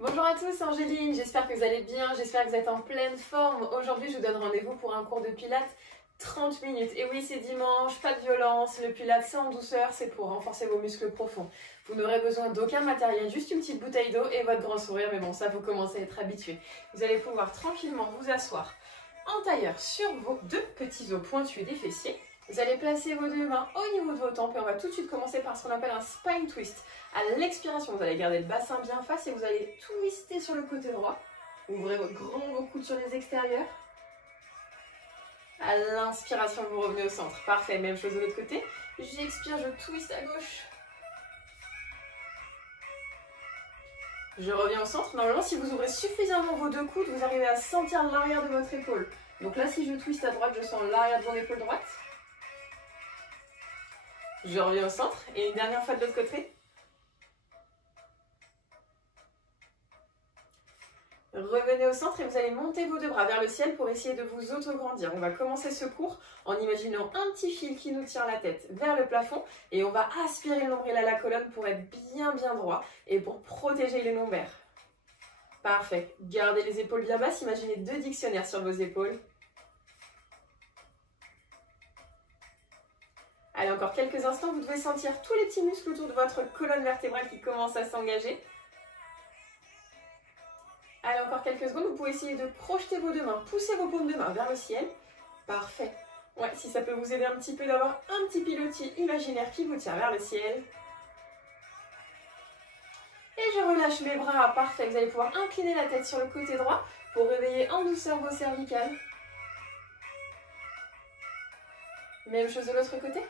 Bonjour à tous, c'est Angéline, j'espère que vous allez bien, j'espère que vous êtes en pleine forme. Aujourd'hui, je vous donne rendez-vous pour un cours de pilates 30 minutes. Et oui, c'est dimanche, pas de violence, le pilates c'est en douceur, c'est pour renforcer vos muscles profonds. Vous n'aurez besoin d'aucun matériel, juste une petite bouteille d'eau et votre grand sourire, mais bon, ça vous commencez à être habitué. Vous allez pouvoir tranquillement vous asseoir en tailleur sur vos deux petits os pointus des fessiers. Vous allez placer vos deux mains au niveau de vos tempes et on va tout de suite commencer par ce qu'on appelle un spine twist. À l'expiration, vous allez garder le bassin bien face et vous allez twister sur le côté droit. Ouvrez vos coudes sur les extérieurs. À l'inspiration, vous revenez au centre. Parfait, même chose de l'autre côté. J'expire, je twist à gauche. Je reviens au centre. Normalement, si vous ouvrez suffisamment vos deux coudes, vous arrivez à sentir l'arrière de votre épaule. Donc là, si je twist à droite, je sens l'arrière de mon épaule droite. Je reviens au centre. Et une dernière fois de l'autre côté. Revenez au centre et vous allez monter vos deux bras vers le ciel pour essayer de vous auto-grandir. On va commencer ce cours en imaginant un petit fil qui nous tire la tête vers le plafond et on va aspirer le nombril à la colonne pour être bien droit et pour protéger les lombaires. Parfait. Gardez les épaules bien basses. Imaginez deux dictionnaires sur vos épaules. Allez, encore quelques instants. Vous devez sentir tous les petits muscles autour de votre colonne vertébrale qui commencent à s'engager. Allez, encore quelques secondes, vous pouvez essayer de projeter vos deux mains, pousser vos paumes de main vers le ciel. Parfait. Ouais, si ça peut vous aider un petit peu d'avoir un petit pilotis imaginaire qui vous tire vers le ciel. Et je relâche mes bras, parfait. Vous allez pouvoir incliner la tête sur le côté droit pour réveiller en douceur vos cervicales. Même chose de l'autre côté.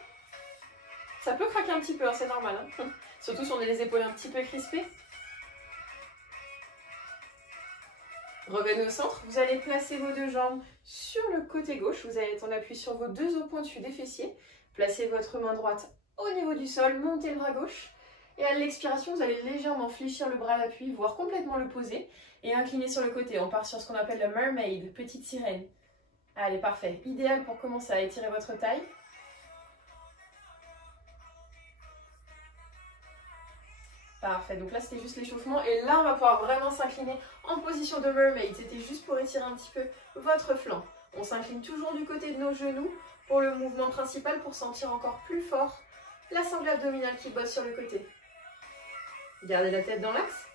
Ça peut craquer un petit peu, hein, c'est normal. Hein. Surtout si on a les épaules un petit peu crispées. Revenez au centre, vous allez placer vos deux jambes sur le côté gauche, vous allez être en appui sur vos deux os pointus des fessiers, placez votre main droite au niveau du sol, montez le bras gauche et à l'expiration vous allez légèrement fléchir le bras à l'appui, voire complètement le poser et incliner sur le côté. On part sur ce qu'on appelle la mermaid, petite sirène. Allez, parfait, idéal pour commencer à étirer votre taille. Parfait, donc là c'était juste l'échauffement et là on va pouvoir vraiment s'incliner en position de mermaid. C'était juste pour étirer un petit peu votre flanc. On s'incline toujours du côté de nos genoux pour le mouvement principal pour sentir encore plus fort la sangle abdominale qui bosse sur le côté. Gardez la tête dans l'axe.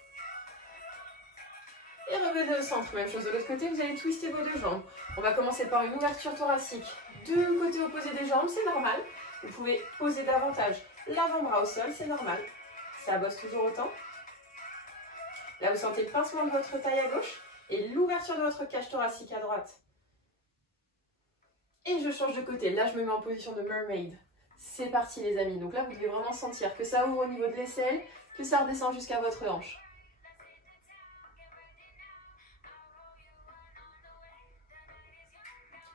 Et revenez au centre, même chose de l'autre côté, vous allez twister vos deux jambes. On va commencer par une ouverture thoracique. Deux côtés opposés des jambes, c'est normal. Vous pouvez poser davantage l'avant-bras au sol, c'est normal. Ça bosse toujours autant. Là, vous sentez le pincement de votre taille à gauche et l'ouverture de votre cage thoracique à droite. Et je change de côté. Là, je me mets en position de mermaid. C'est parti, les amis. Donc là, vous devez vraiment sentir que ça ouvre au niveau de l'aisselle, que ça redescend jusqu'à votre hanche.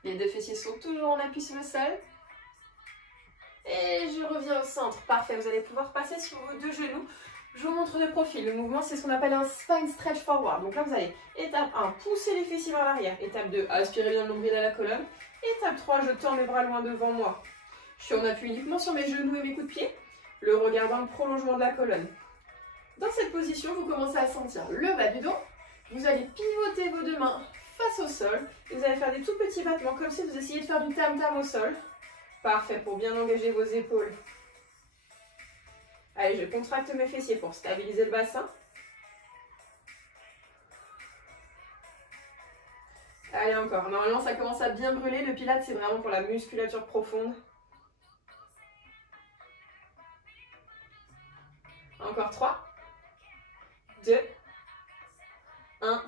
Les deux fessiers sont toujours en appui sur le sol. Et je reviens au centre. Parfait, vous allez pouvoir passer sur vos deux genoux. Je vous montre de profil. Le mouvement, c'est ce qu'on appelle un spine stretch forward. Donc là, vous allez, étape 1, pousser les fessiers vers l'arrière. Étape 2, aspirer bien le nombril à la colonne. Étape 3, je tends mes bras loin devant moi. Je suis en appui uniquement sur mes genoux et mes coups de pied. Le regard dans le prolongement de la colonne. Dans cette position, vous commencez à sentir le bas du dos. Vous allez pivoter vos deux mains face au sol. Et vous allez faire des tout petits battements, comme si vous essayiez de faire du tam-tam au sol. Parfait, pour bien engager vos épaules. Allez, je contracte mes fessiers pour stabiliser le bassin. Allez, encore. Normalement, ça commence à bien brûler. Le pilates, c'est vraiment pour la musculature profonde. Encore 3, 2, 1.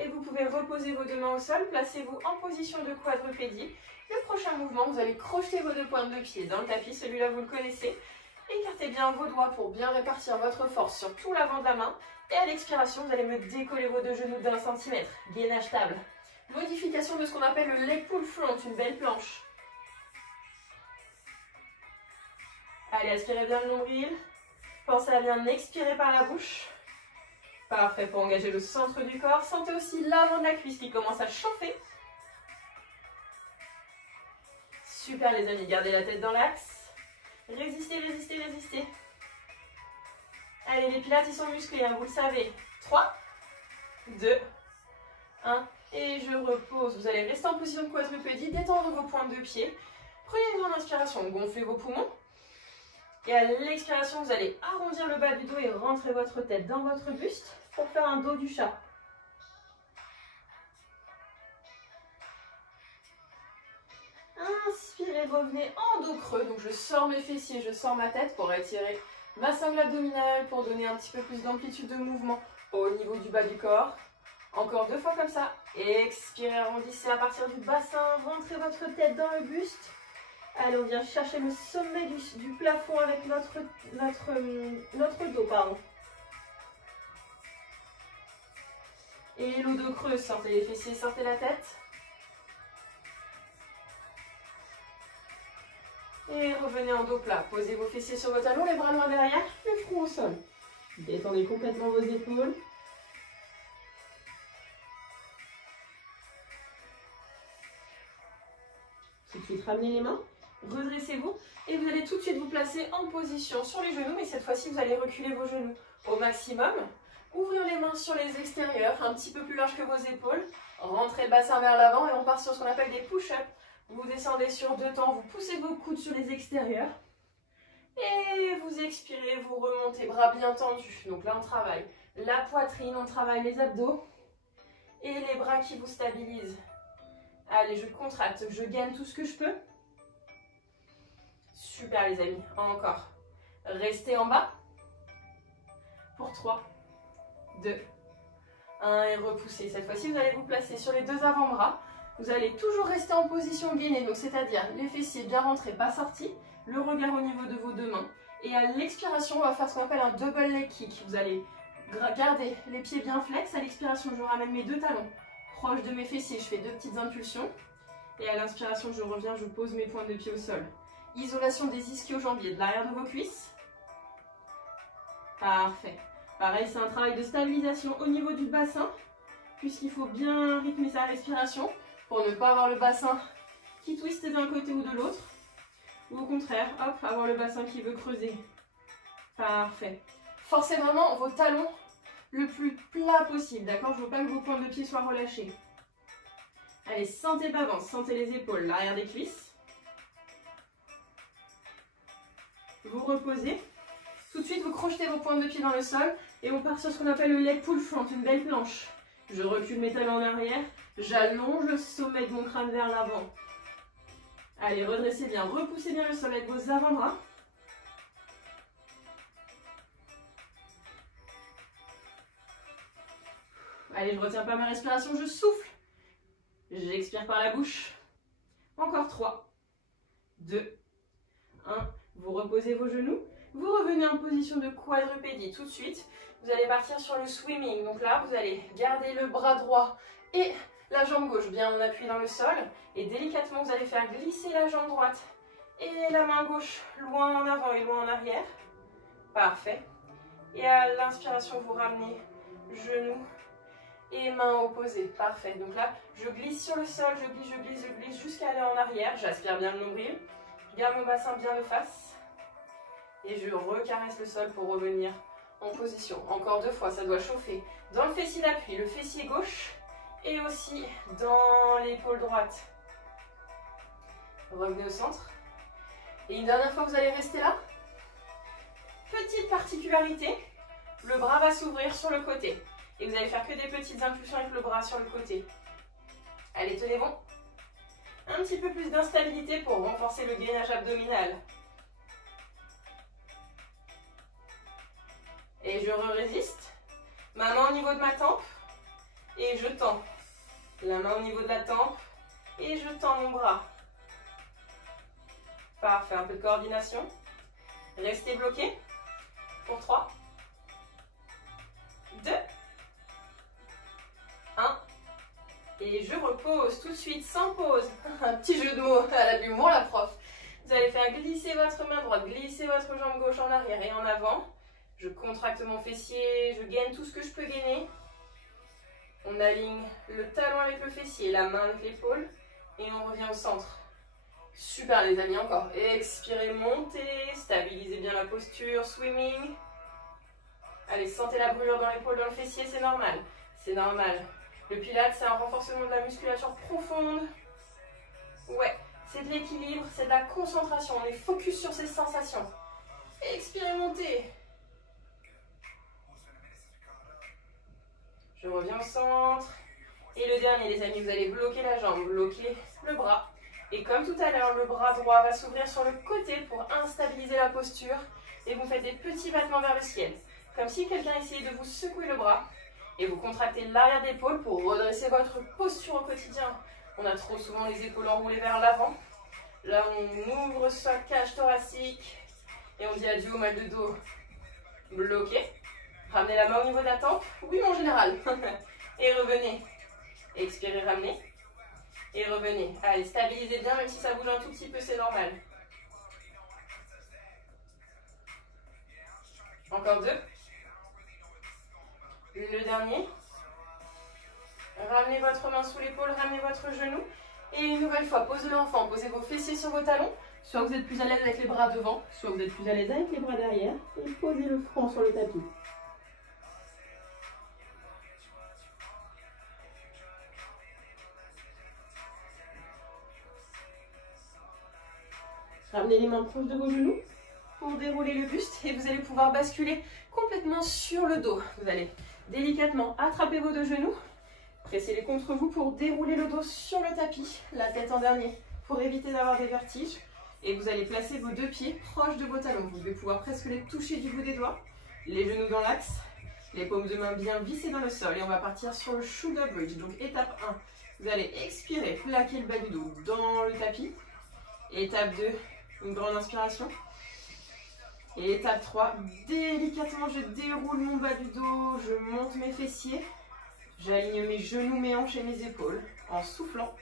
Et vous pouvez reposer vos deux mains au sol. Placez-vous en position de quadrupédie. Le prochain mouvement, vous allez crocheter vos deux pointes de pied dans le tapis. Celui-là, vous le connaissez. Écartez bien vos doigts pour bien répartir votre force sur tout l'avant de la main. Et à l'expiration, vous allez me décoller vos deux genoux d'1 cm. Gainage table. Modification de ce qu'on appelle le leg pull front, une belle planche. Allez, aspirez bien le nombril. Pensez à bien expirer par la bouche. Parfait pour engager le centre du corps. Sentez aussi l'avant de la cuisse qui commence à chauffer. Super les amis, gardez la tête dans l'axe. Résistez, résistez, résistez. Allez, les pilates ils sont musclés, hein, vous le savez. 3, 2, 1. Et je repose. Vous allez rester en position de quadrupédie, détendre vos pointes de pied. Prenez une grande inspiration, gonflez vos poumons. Et à l'expiration, vous allez arrondir le bas du dos et rentrer votre tête dans votre buste pour faire un dos du chat. Inspirez, revenez en dos creux. Donc je sors mes fessiers, je sors ma tête pour étirer ma sangle abdominale, pour donner un petit peu plus d'amplitude de mouvement au niveau du bas du corps. Encore 2 fois comme ça. Expirez, arrondissez à partir du bassin, rentrez votre tête dans le buste. Allez, on vient chercher le sommet du plafond avec notre dos, pardon. Et le dos creux, sortez les fessiers, sortez la tête. Et revenez en dos plat. Posez vos fessiers sur vos talons, les bras loin derrière, le front au sol. Détendez complètement vos épaules. Tout de suite, ramenez les mains. Redressez-vous et vous allez tout de suite vous placer en position sur les genoux. Mais cette fois-ci, vous allez reculer vos genoux au maximum. Ouvrir les mains sur les extérieurs, un petit peu plus large que vos épaules. Rentrez le bassin vers l'avant et on part sur ce qu'on appelle des push-ups. Vous descendez sur 2 temps, vous poussez vos coudes sur les extérieurs. Et vous expirez, vous remontez, bras bien tendus. Donc là, on travaille la poitrine, on travaille les abdos et les bras qui vous stabilisent. Allez, je contracte, je gaine tout ce que je peux. Super les amis, encore. Restez en bas. Pour 3, 2, 1 et repoussez. Cette fois-ci, vous allez vous placer sur les 2 avant-bras. Vous allez toujours rester en position gainée, donc c'est-à-dire les fessiers bien rentrés, pas sortis. Le regard au niveau de vos 2 mains. Et à l'expiration, on va faire ce qu'on appelle un double leg kick. Vous allez garder les pieds bien flex. À l'expiration, je ramène mes 2 talons proches de mes fessiers. Je fais 2 petites impulsions. Et à l'inspiration, je reviens, je pose mes pointes de pied au sol. Isolation des ischio-jambiers, de l'arrière de vos cuisses. Parfait. Pareil, c'est un travail de stabilisation au niveau du bassin, puisqu'il faut bien rythmer sa respiration pour ne pas avoir le bassin qui twiste d'un côté ou de l'autre. Ou au contraire, hop, avoir le bassin qui veut creuser. Parfait. Forcez vraiment vos talons le plus plat possible, d'accord? Je ne veux pas que vos pointes de pied soient relâchées. Allez, sentez l'avance, sentez les épaules, l'arrière des cuisses. Vous reposez. Tout de suite, vous crochetez vos pointes de pied dans le sol et on part sur ce qu'on appelle le leg pull front, une belle planche. Je recule mes talons en arrière, j'allonge le sommet de mon crâne vers l'avant. Allez, redressez bien, repoussez bien le sol avec vos avant-bras. Allez, je ne retiens pas ma respiration, je souffle. J'expire par la bouche. Encore 3, 2, 1. Vous reposez vos genoux. Vous revenez en position de quadrupédie tout de suite. Vous allez partir sur le swimming. Donc là, vous allez garder le bras droit et la jambe gauche bien en appui dans le sol. Et délicatement, vous allez faire glisser la jambe droite et la main gauche loin en avant et loin en arrière. Parfait. Et à l'inspiration, vous ramenez genoux et mains opposées. Parfait. Donc là, je glisse sur le sol, je glisse, je glisse, je glisse jusqu'à aller en arrière. J'aspire bien le nombril. Je garde mon bassin bien de face. Et je recaresse le sol pour revenir en position. Encore 2 fois, ça doit chauffer. Dans le fessier d'appui, le fessier gauche et aussi dans l'épaule droite. Revenez au centre. Et une dernière fois, vous allez rester là. Petite particularité, le bras va s'ouvrir sur le côté. Et vous allez faire que des petites impulsions avec le bras sur le côté. Allez, tenez bon. Un petit peu plus d'instabilité pour renforcer le gainage abdominal. Et je résiste. Ma main au niveau de ma tempe. Et je tends. La main au niveau de la tempe. Et je tends mon bras. Parfait, un peu de coordination. Restez bloqué. Pour 3, 2, 1. Et je repose tout de suite, sans pause. Un petit jeu de mots à l'humour, la prof. Vous allez faire glisser votre main droite, glisser votre jambe gauche en arrière et en avant. Je contracte mon fessier, je gaine tout ce que je peux gainer. On aligne le talon avec le fessier, la main avec l'épaule. Et on revient au centre. Super les amis, encore. Expirez, montez, stabilisez bien la posture, swimming. Allez, sentez la brûlure dans l'épaule, dans le fessier, c'est normal. C'est normal. Le Pilates, c'est un renforcement de la musculature profonde. Ouais, c'est de l'équilibre, c'est de la concentration. On est focus sur ces sensations. Expirez, montez. Je reviens au centre. Et le dernier, les amis, vous allez bloquer la jambe, bloquer le bras. Et comme tout à l'heure, le bras droit va s'ouvrir sur le côté pour instabiliser la posture. Et vous faites des petits battements vers le ciel. Comme si quelqu'un essayait de vous secouer le bras. Et vous contractez l'arrière d'épaule pour redresser votre posture au quotidien. On a trop souvent les épaules enroulées vers l'avant. Là, on ouvre sa cage thoracique. Et on dit adieu au mal de dos. Bloqué. Ramenez la main au niveau de la tempe. Oui, mon général. Et revenez. Expirez, ramenez. Et revenez. Allez, stabilisez bien, même si ça bouge un tout petit peu, c'est normal. Encore 2. Le dernier. Ramenez votre main sous l'épaule, ramenez votre genou. Et une nouvelle fois, posez l'enfant, posez vos fessiers sur vos talons. Soit vous êtes plus à l'aise avec les bras devant, soit vous êtes plus à l'aise avec les bras derrière. Et posez le front sur le tapis. Ramenez les mains proches de vos genoux pour dérouler le buste et vous allez pouvoir basculer complètement sur le dos. Vous allez délicatement attraper vos deux genoux, pressez-les contre vous pour dérouler le dos sur le tapis, la tête en dernier pour éviter d'avoir des vertiges. Et vous allez placer vos deux pieds proches de vos talons. Vous devez pouvoir presque les toucher du bout des doigts, les genoux dans l'axe, les paumes de main bien vissées dans le sol. Et on va partir sur le shoulder bridge. Donc étape 1, vous allez expirer, plaquer le bas du dos dans le tapis. Étape 2, une grande inspiration. Et étape 3, délicatement, je déroule mon bas du dos, je monte mes fessiers. J'aligne mes genoux, mes hanches et mes épaules en soufflant.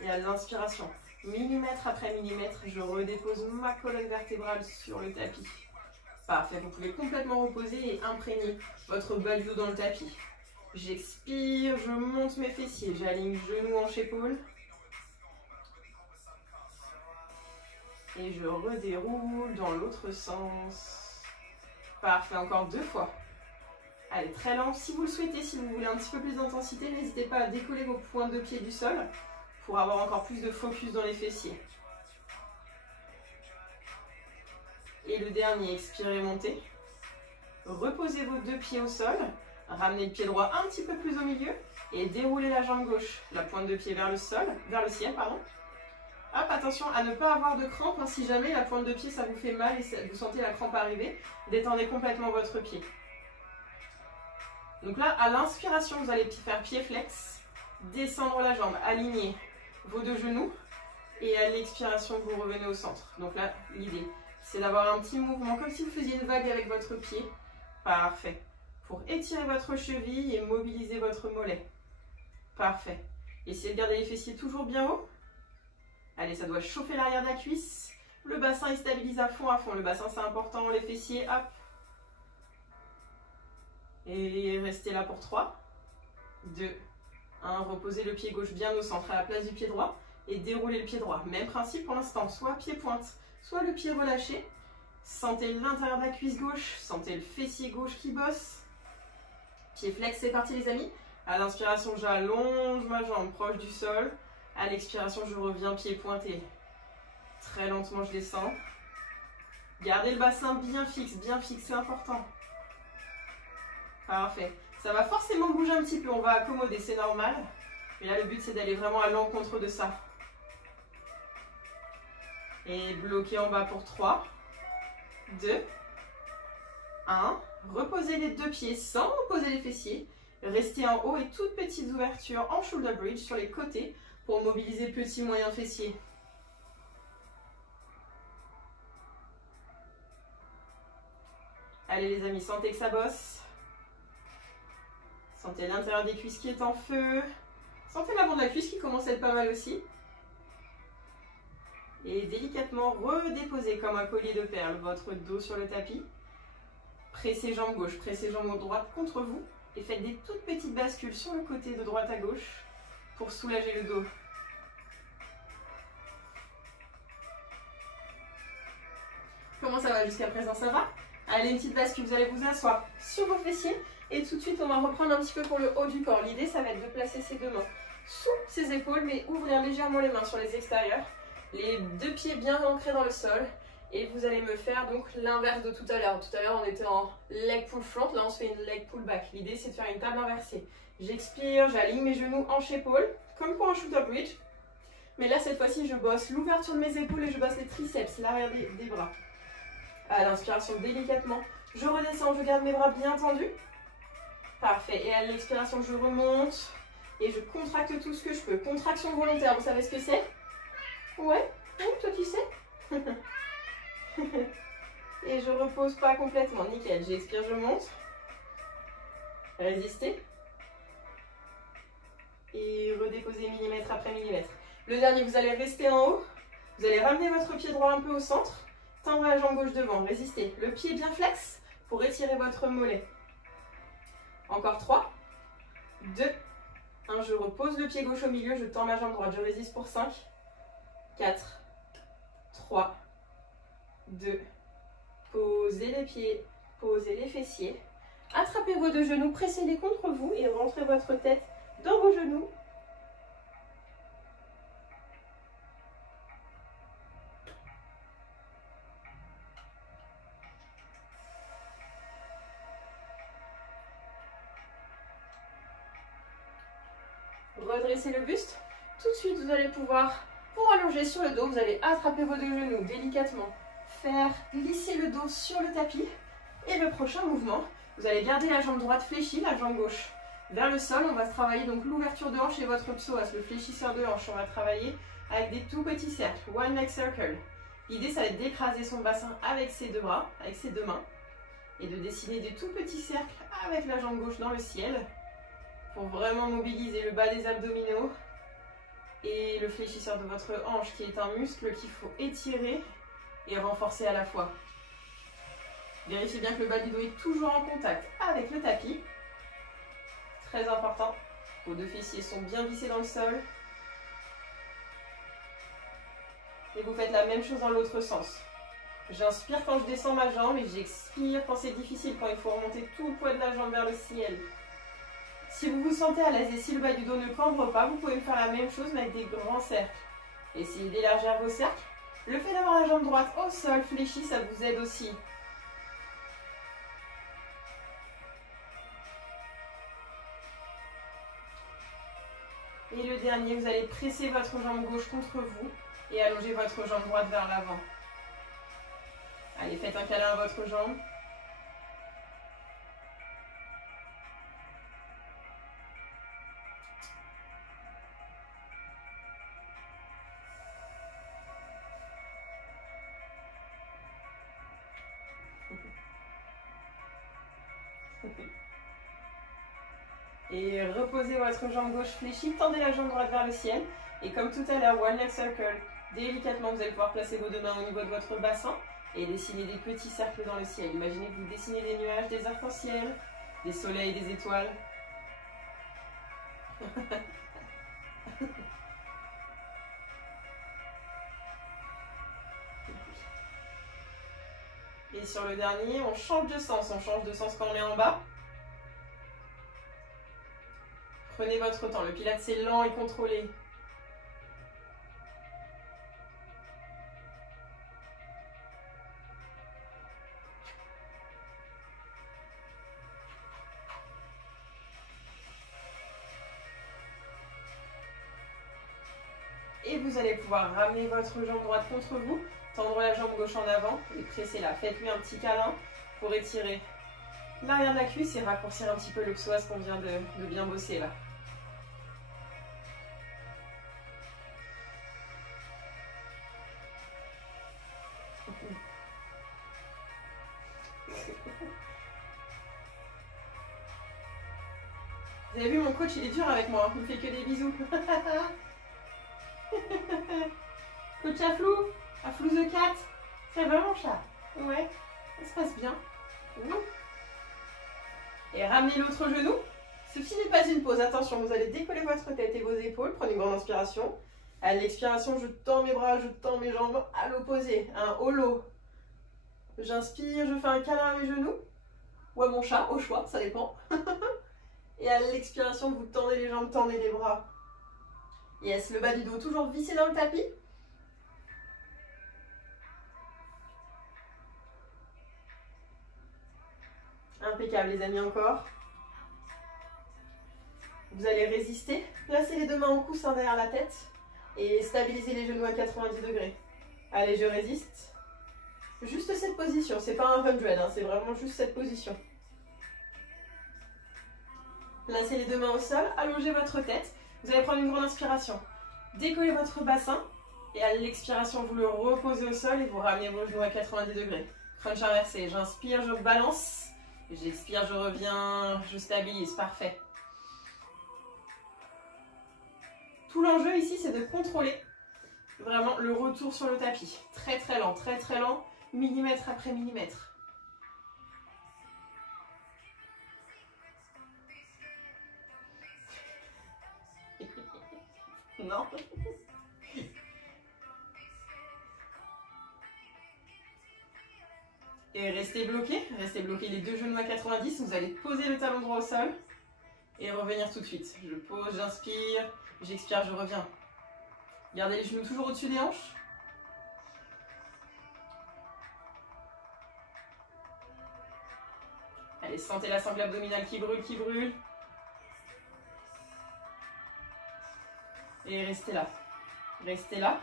Et à l'inspiration, millimètre après millimètre, je redépose ma colonne vertébrale sur le tapis. Parfait, vous pouvez complètement reposer et imprégner votre bas du dos dans le tapis. J'expire, je monte mes fessiers, j'aligne genoux, hanches, épaules. Et je redéroule dans l'autre sens. Parfait, encore 2 fois. Allez, très lent. Si vous le souhaitez, si vous voulez un petit peu plus d'intensité, n'hésitez pas à décoller vos pointes de pied du sol pour avoir encore plus de focus dans les fessiers. Et le dernier, expirez, montez. Reposez vos deux pieds au sol. Ramenez le pied droit un petit peu plus au milieu et déroulez la jambe gauche. La pointe de pied vers le sol, vers le ciel, pardon. Hop, attention à ne pas avoir de crampe, hein, si jamais la pointe de pied ça vous fait mal et vous sentez la crampe arriver, détendez complètement votre pied. Donc là, à l'inspiration, vous allez faire pied flex, descendre la jambe, aligner vos deux genoux et à l'expiration, vous revenez au centre. Donc là, l'idée, c'est d'avoir un petit mouvement comme si vous faisiez une vague avec votre pied. Parfait. Pour étirer votre cheville et mobiliser votre mollet. Parfait. Essayez de garder les fessiers toujours bien haut. Allez, ça doit chauffer l'arrière de la cuisse. Le bassin, il stabilise à fond, à fond. Le bassin, c'est important. Les fessiers, hop. Et restez là pour 3, 2, 1. Reposez le pied gauche bien au centre, à la place du pied droit. Et déroulez le pied droit. Même principe pour l'instant. Soit pied pointe, soit le pied relâché. Sentez l'intérieur de la cuisse gauche. Sentez le fessier gauche qui bosse. Pied flex, c'est parti les amis. À l'inspiration, j'allonge ma jambe proche du sol. À l'expiration, je reviens pied pointé. Très lentement, je descends. Gardez le bassin bien fixe, c'est important. Parfait. Ça va forcément bouger un petit peu, on va accommoder, c'est normal. Mais là, le but, c'est d'aller vraiment à l'encontre de ça. Et bloquer en bas pour 3, 2, 1. Reposez les deux pieds sans reposer les fessiers. Restez en haut et toutes petites ouvertures en shoulder bridge sur les côtés pour mobiliser petit moyen fessier. Allez les amis, sentez que ça bosse. Sentez l'intérieur des cuisses qui est en feu. Sentez l'avant de la cuisse qui commence à être pas mal aussi. Et délicatement redéposez comme un collier de perles votre dos sur le tapis. Pressez jambe gauche, pressez jambe droite contre vous. Et faites des toutes petites bascules sur le côté de droite à gauche pour soulager le dos. Comment ça va jusqu'à présent? Ça va? Allez, une petite bascule, vous allez vous asseoir sur vos fessiers et tout de suite, on va reprendre un petit peu pour le haut du corps. L'idée, ça va être de placer ses deux mains sous ses épaules, mais ouvrir légèrement les mains sur les extérieurs. Les deux pieds bien ancrés dans le sol. Et vous allez me faire donc l'inverse de tout à l'heure. Tout à l'heure, on était en leg pull front. Là, on se fait une leg pull back. L'idée, c'est de faire une table inversée. J'expire, j'aligne mes genoux hanches-épaules, comme pour un shoulder bridge. Mais là, cette fois-ci, je bosse l'ouverture de mes épaules et je bosse les triceps, l'arrière des bras. À l'inspiration, délicatement, je redescends, je garde mes bras bien tendus. Parfait. Et à l'expiration, je remonte et je contracte tout ce que je peux. Contraction volontaire, vous savez ce que c'est? Ouais? Oui, toi tu sais? Et je repose pas complètement. Nickel. J'expire, je monte. Résistez. Et redéposez millimètre après millimètre. Le dernier, vous allez rester en haut. Vous allez ramener votre pied droit un peu au centre. Tendre la jambe gauche devant. Résistez. Le pied bien flex pour étirer votre mollet. Encore 3, 2, 1. Je repose le pied gauche au milieu. Je tends ma jambe droite. Je résiste pour 5, 4, 3, 2. Posez les pieds. Posez les fessiers. Attrapez vos deux genoux. Pressez-les contre vous et rentrez votre tête dans vos genoux. Redressez le buste. Tout de suite, vous allez pouvoir, pour allonger sur le dos, vous allez attraper vos deux genoux délicatement. Faire glisser le dos sur le tapis. Et le prochain mouvement, vous allez garder la jambe droite fléchie, la jambe gauche vers le sol. On va travailler donc l'ouverture de hanche et votre psoas, le fléchisseur de hanche. On va travailler avec des tout petits cercles, one leg circle. L'idée, ça va être d'écraser son bassin avec ses deux bras, avec ses deux mains. Et de dessiner des tout petits cercles avec la jambe gauche dans le ciel. Pour vraiment mobiliser le bas des abdominaux et le fléchisseur de votre hanche qui est un muscle qu'il faut étirer et renforcer à la fois. Vérifiez bien que le bas du dos est toujours en contact avec le tapis. Très important. Vos deux fessiers sont bien vissés dans le sol. Et vous faites la même chose dans l'autre sens. J'inspire quand je descends ma jambe et j'expire quand c'est difficile, quand il faut remonter tout le poids de la jambe vers le ciel. Si vous vous sentez à l'aise et si le bas du dos ne cambre pas, vous pouvez me faire la même chose mais avec des grands cercles. Essayez d'élargir vos cercles. Le fait d'avoir la jambe droite au sol fléchie, ça vous aide aussi. Et le dernier, vous allez presser votre jambe gauche contre vous et allonger votre jambe droite vers l'avant. Allez, faites un câlin à votre jambe. Et reposez votre jambe gauche fléchie, tendez la jambe droite vers le ciel. Et comme tout à l'heure, one leg circle. Délicatement, vous allez pouvoir placer vos deux mains au niveau de votre bassin et dessiner des petits cercles dans le ciel. Imaginez que vous dessinez des nuages, des arcs-en-ciel, des soleils, des étoiles. Et sur le dernier, on change de sens. On change de sens quand on est en bas. Prenez votre temps. Le pilate, c'est lent et contrôlé. Et vous allez pouvoir ramener votre jambe droite contre vous, tendre la jambe gauche en avant et presser-la. Faites-lui un petit câlin pour étirer l'arrière de la cuisse et raccourcir un petit peu le psoas qu'on vient de bien bosser là. Vous avez vu, mon coach, il est dur avec moi, il me fait que des bisous. Coach Aflou the cat, ça va mon chat? Ouais, ça se passe bien. Et ramenez l'autre genou. Ceci n'est pas une pause, attention, vous allez décoller votre tête et vos épaules, prenez une grande inspiration. À l'expiration, je tends mes bras, je tends mes jambes à l'opposé, un holo. J'inspire, je fais un câlin à mes genoux. Ou à mon chat, au choix, ça dépend. Et à l'expiration, vous tendez les jambes, tendez les bras. Yes, le bas du dos toujours vissé dans le tapis. Impeccable les amis, encore. Vous allez résister. Placez les deux mains en coussin derrière la tête et stabilisez les genoux à 90 degrés. Allez, je résiste. Juste cette position, c'est pas un 100, hein, c'est vraiment juste cette position. Placez les deux mains au sol, allongez votre tête. Vous allez prendre une grande inspiration. Décollez votre bassin et à l'expiration, vous le reposez au sol et vous ramenez vos genoux à 90 degrés. Crunch inversé, j'inspire, je balance. J'expire, je reviens, je stabilise, parfait. Tout l'enjeu ici, c'est de contrôler vraiment le retour sur le tapis. Très lent, millimètre après millimètre. Non. Et restez bloqué les deux genoux à 90. Vous allez poser le talon droit au sol et revenir tout de suite. Je pose, j'inspire, j'expire, je reviens. Gardez les genoux toujours au-dessus des hanches. Allez, sentez la sangle abdominale qui brûle. Et restez là.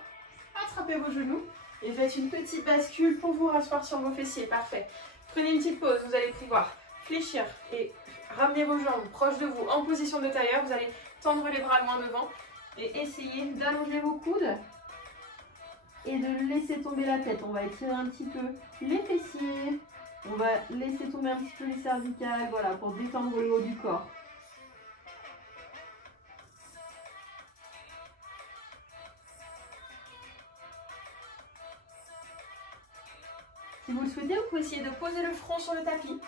Attrapez vos genoux. Et faites une petite bascule pour vous rasseoir sur vos fessiers. Parfait. Prenez une petite pause. Vous allez pouvoir fléchir et ramener vos jambes proches de vous en position de tailleur. Vous allez tendre les bras loin devant et essayer d'allonger vos coudes et de laisser tomber la tête. On va étirer un petit peu les fessiers. On va laisser tomber un petit peu les cervicales. Voilà, pour détendre le haut du corps. Si vous le souhaitez, vous pouvez essayer de poser le front sur le tapis.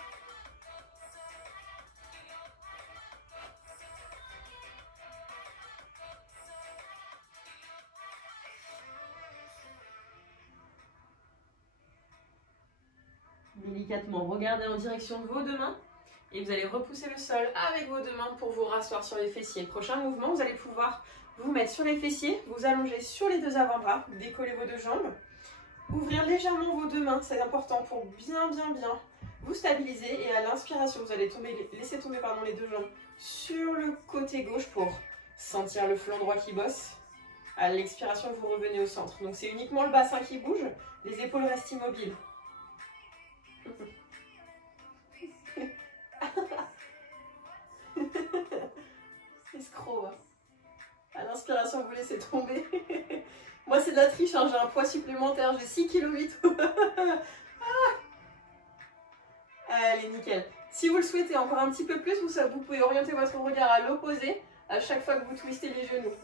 Délicatement, regardez en direction de vos deux mains et vous allez repousser le sol avec vos deux mains pour vous rasseoir sur les fessiers. Prochain mouvement, vous allez pouvoir vous mettre sur les fessiers, vous allonger sur les deux avant-bras, décoller vos deux jambes. Ouvrir légèrement vos deux mains, c'est important pour bien vous stabiliser. Et à l'inspiration, vous allez laisser tomber les deux jambes sur le côté gauche pour sentir le flanc droit qui bosse. À l'expiration, vous revenez au centre. Donc c'est uniquement le bassin qui bouge, les épaules restent immobiles. Escroc, hein. À l'inspiration, vous laissez tomber. Moi, c'est de la triche, hein. J'ai un poids supplémentaire, j'ai 6,8 kg. Allez, nickel. Si vous le souhaitez encore un petit peu plus, vous pouvez orienter votre regard à l'opposé à chaque fois que vous twistez les genoux.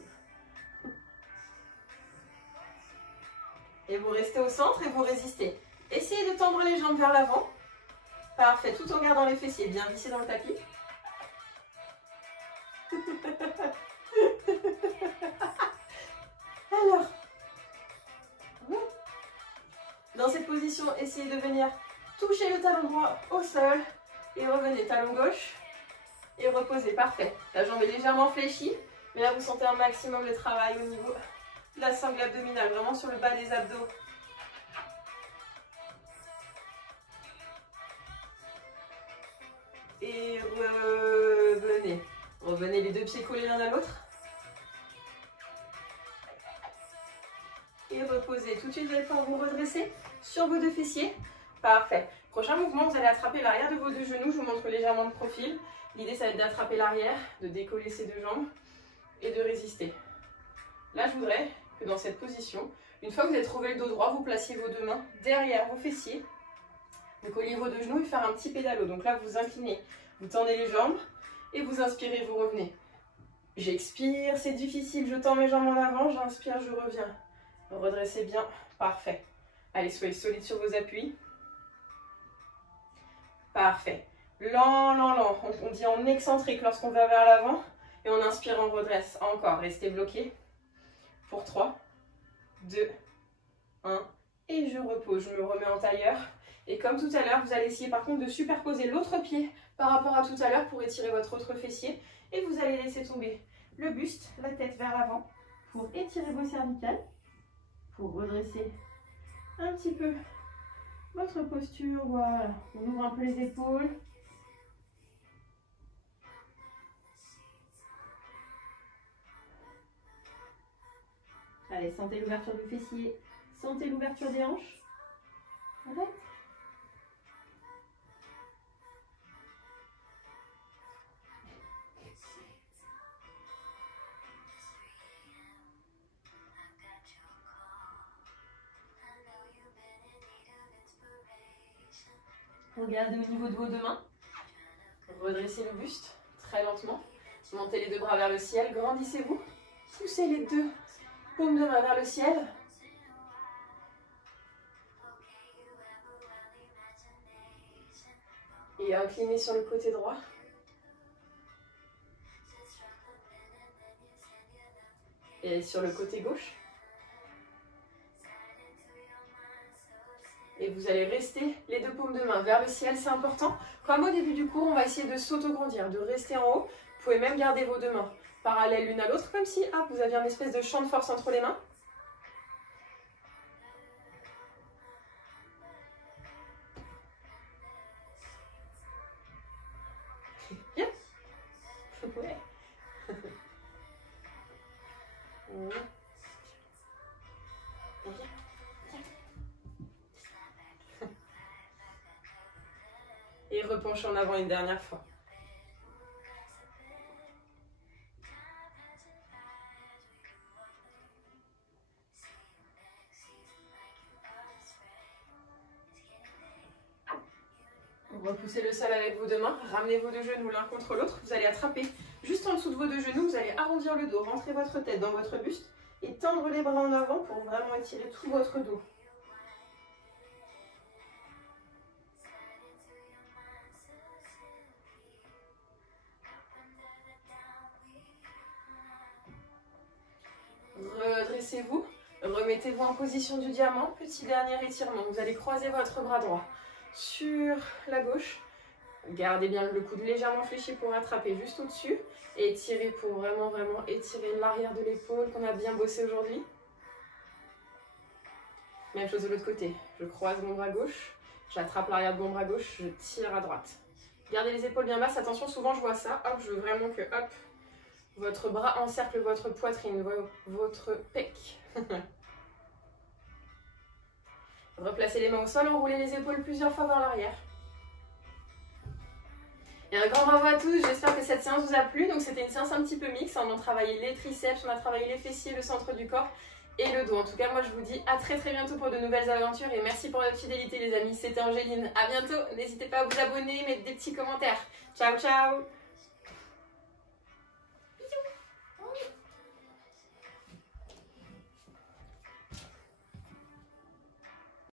Et vous restez au centre et vous résistez. Essayez de tendre les jambes vers l'avant. Parfait, tout en gardant les fessiers bien vissés dans le tapis. Alors, dans cette position, essayez de venir toucher le talon droit au sol et revenez talon gauche et reposez. Parfait. La jambe est légèrement fléchie, mais là vous sentez un maximum de travail au niveau de la sangle abdominale, vraiment sur le bas des abdos. Et revenez. Revenez les deux pieds collés l'un à l'autre. Et reposez. Tout de suite, vous allez pouvoir vous redresser sur vos deux fessiers. Parfait. Prochain mouvement, vous allez attraper l'arrière de vos deux genoux. Je vous montre légèrement de profil. L'idée, ça va être d'attraper l'arrière, de décoller ces deux jambes et de résister. Là, je voudrais que dans cette position, une fois que vous avez trouvé le dos droit, vous placiez vos deux mains derrière vos fessiers. Vous colliez vos deux genoux et faire un petit pédalo. Donc là, vous inclinez, vous tendez les jambes et vous inspirez, vous revenez. J'expire, c'est difficile, je tends mes jambes en avant, j'inspire, je reviens. Redressez bien, parfait. Allez, soyez solide sur vos appuis. Parfait. Lent, lent, lent. On dit en excentrique lorsqu'on va vers l'avant. Et on inspire, on redresse. Encore, restez bloqué. Pour 3, 2, 1. Et je repose, je me remets en tailleur. Et comme tout à l'heure, vous allez essayer par contre de superposer l'autre pied par rapport à tout à l'heure pour étirer votre autre fessier. Et vous allez laisser tomber le buste, la tête vers l'avant pour étirer vos cervicales, pour redresser un petit peu votre posture. Voilà, on ouvre un peu les épaules. Allez, sentez l'ouverture du fessier, sentez l'ouverture des hanches. Arrête. Regardez au niveau de vos deux mains. Redressez le buste très lentement. Montez les deux bras vers le ciel. Grandissez-vous. Poussez les deux paumes de main vers le ciel. Et inclinez sur le côté droit. Et sur le côté gauche. Et vous allez rester les deux paumes de main vers le ciel, c'est important. Comme au début du cours, on va essayer de s'auto-grandir, de rester en haut. Vous pouvez même garder vos deux mains parallèles l'une à l'autre, comme si vous aviez une espèce de champ de force entre les mains. Bien. Ouais. Et repenchez en avant une dernière fois. Repoussez le sol avec vos deux mains, ramenez vos deux genoux l'un contre l'autre, vous allez attraper juste en dessous de vos deux genoux, vous allez arrondir le dos, rentrer votre tête dans votre buste et tendre les bras en avant pour vraiment étirer tout votre dos. Redressez-vous, remettez-vous en position du diamant, petit dernier étirement, vous allez croiser votre bras droit sur la gauche, gardez bien le coude légèrement fléchi pour attraper juste au-dessus et étirez pour vraiment étirer l'arrière de l'épaule qu'on a bien bossé aujourd'hui. Même chose de l'autre côté, je croise mon bras gauche, j'attrape l'arrière de mon bras gauche, je tire à droite. Gardez les épaules bien basses, attention, souvent je vois ça, hop, je veux vraiment que hop, votre bras encercle votre poitrine, votre pec. Replacez les mains au sol, enroulez les épaules plusieurs fois vers l'arrière. Et un grand bravo à tous, j'espère que cette séance vous a plu. Donc c'était une séance un petit peu mixte, on a travaillé les triceps, on a travaillé les fessiers, le centre du corps et le dos. En tout cas, moi je vous dis à très bientôt pour de nouvelles aventures et merci pour votre fidélité les amis, c'était Angéline. À bientôt, n'hésitez pas à vous abonner, mettre des petits commentaires. Ciao ciao.